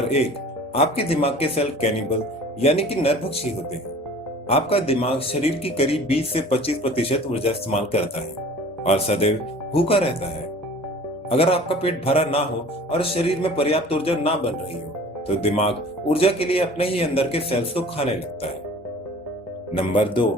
Number एक, आपके दिमाग के सेल कैनिबल यानी कि नरभक्षी होते हैं। आपका दिमाग शरीर की करीब 20 से 25% ऊर्जा इस्तेमाल करता है और सदैव भूखा रहता है। अगर आपका पेट भरा ना हो और शरीर में पर्याप्त ऊर्जा ना बन रही हो, तो दिमाग ऊर्जा के लिए अपने ही अंदर के सेल्स को खाने लगता है। नंबर दो,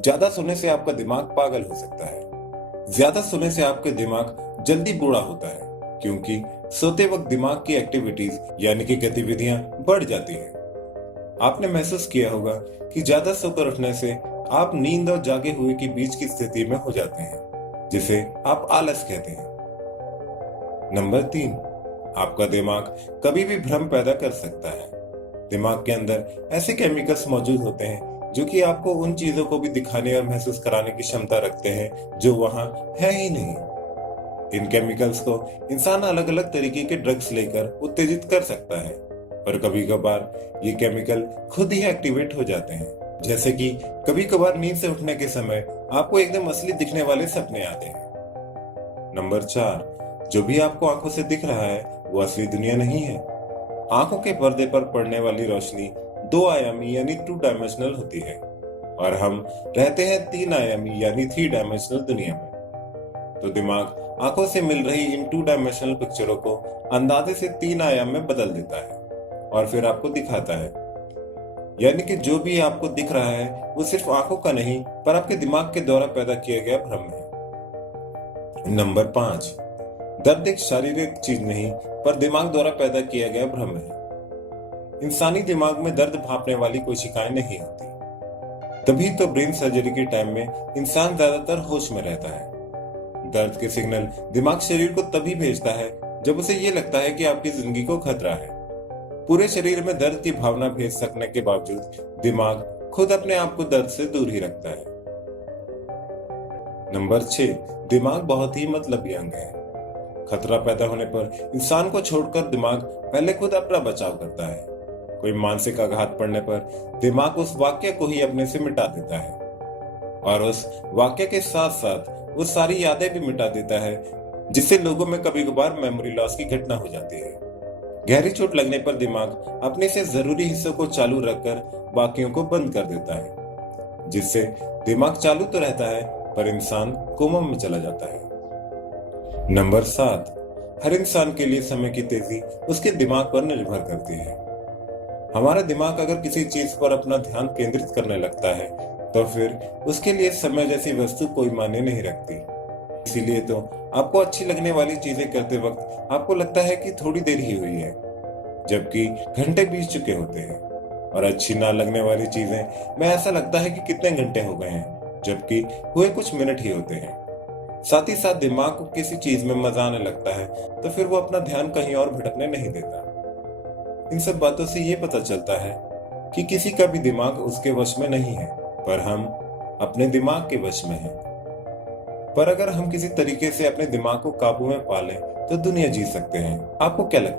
ज्यादा सोने से आपका दिमाग पागल हो सकता है। ज्यादा सोने से आपका दिमाग जल्दी बूढ़ा होता है, क्योंकि सोते वक्त दिमाग की एक्टिविटीज यानी कि गतिविधियां बढ़ जाती हैं। आपने महसूस किया होगा कि ज्यादा सोकर उठने से आप नींद और जागे हुए के बीच की स्थिति में हो जाते हैं, जिसे आप आलस कहते हैं। नंबर तीन, आपका दिमाग कभी भी भ्रम पैदा कर सकता है। दिमाग के अंदर ऐसे केमिकल्स मौजूद होते हैं जो कि आपको उन चीजों को भी दिखाने और महसूस कराने की क्षमता रखते हैं जो वहां है ही नहीं। इन केमिकल्स को इंसान अलग अलग तरीके के ड्रग्स लेकर उत्तेजित कर सकता है, पर कभी कभार ये केमिकल खुद ही एक्टिवेट हो जाते हैं। जैसे कि कभी कभार नींद से उठने के समय आपको एकदम असली दिखने वाले सपने आते हैं। नंबर चार, जो भी आपको आंखों से दिख रहा है वो असली दुनिया नहीं है। आंखों के पर्दे पर पड़ने वाली रोशनी दो आयामी यानी 2 डायमेंशनल होती है और हम रहते हैं 3 आयामी यानी 3 डायमेंशनल दुनिया में। तो दिमाग आंखों से मिल रही इन 2 डायमेंशनल पिक्चरों को अंदाजे से 3 आयाम में बदल देता है और फिर आपको दिखाता है। यानी कि जो भी आपको दिख रहा है वो सिर्फ आंखों का नहीं, पर आपके दिमाग के द्वारा पैदा किया गया भ्रम है। नंबर 5, दर्द एक शारीरिक चीज नहीं, पर दिमाग द्वारा पैदा किया गया भ्रम है। इंसानी दिमाग में दर्द भांपने वाली कोशिकाएं नहीं होती, तभी तो ब्रेन सर्जरी के टाइम में इंसान ज्यादातर होश में रहता है। दर्द के सिग्नल दिमाग शरीर को तभी भेजता है जब उसे ये लगता है कि आपकी जिंदगी को खतरा है। पूरे शरीर में दर्द की भावना भेज सकने के बावजूद दिमाग खुद अपने आप को दर्द से दूर ही रखता है। नंबर 6, दिमाग बहुत ही मतलबी अंग है। खतरा पैदा होने पर इंसान को छोड़कर दिमाग पहले खुद अपना बचाव करता है। कोई मानसिक आघात पड़ने पर दिमाग उस वाक्य को ही अपने से मिटा देता है और उस वाक्य के साथ साथ वो सारी यादें भी मिटा देता है, जिससे लोगों में कभी कभार मेमोरी लॉस की घटना हो जाती है। गहरी चोट लगने पर दिमाग अपने से जरूरी हिस्सों को चालू रखकर बाकियों को बंद कर देता है, जिससे दिमाग चालू तो रहता है पर इंसान कोमा में चला जाता है। नंबर 7, हर इंसान के लिए समय की तेजी उसके दिमाग पर निर्भर करती है। हमारा दिमाग अगर किसी चीज पर अपना ध्यान केंद्रित करने लगता है तो फिर उसके लिए समय जैसी वस्तु कोई मायने नहीं रखती। इसीलिए तो आपको अच्छी लगने वाली चीजें करते वक्त आपको लगता है कि थोड़ी देर ही हुई है, जबकि घंटे बीत चुके होते हैं। और अच्छी ना लगने वाली चीजें में ऐसा लगता है कि कितने घंटे हो गए हैं, जबकि हुए कुछ मिनट ही होते हैं। साथ ही साथ दिमाग को किसी चीज में मजा आने लगता है तो फिर वो अपना ध्यान कहीं और भटकने नहीं देता। इन सब बातों से ये पता चलता है कि किसी का भी दिमाग उसके वश में नहीं है, पर हम अपने दिमाग के वश में हैं। पर अगर हम किसी तरीके से अपने दिमाग को काबू में पा लें तो दुनिया जीत सकते हैं। आपको क्या लगता है?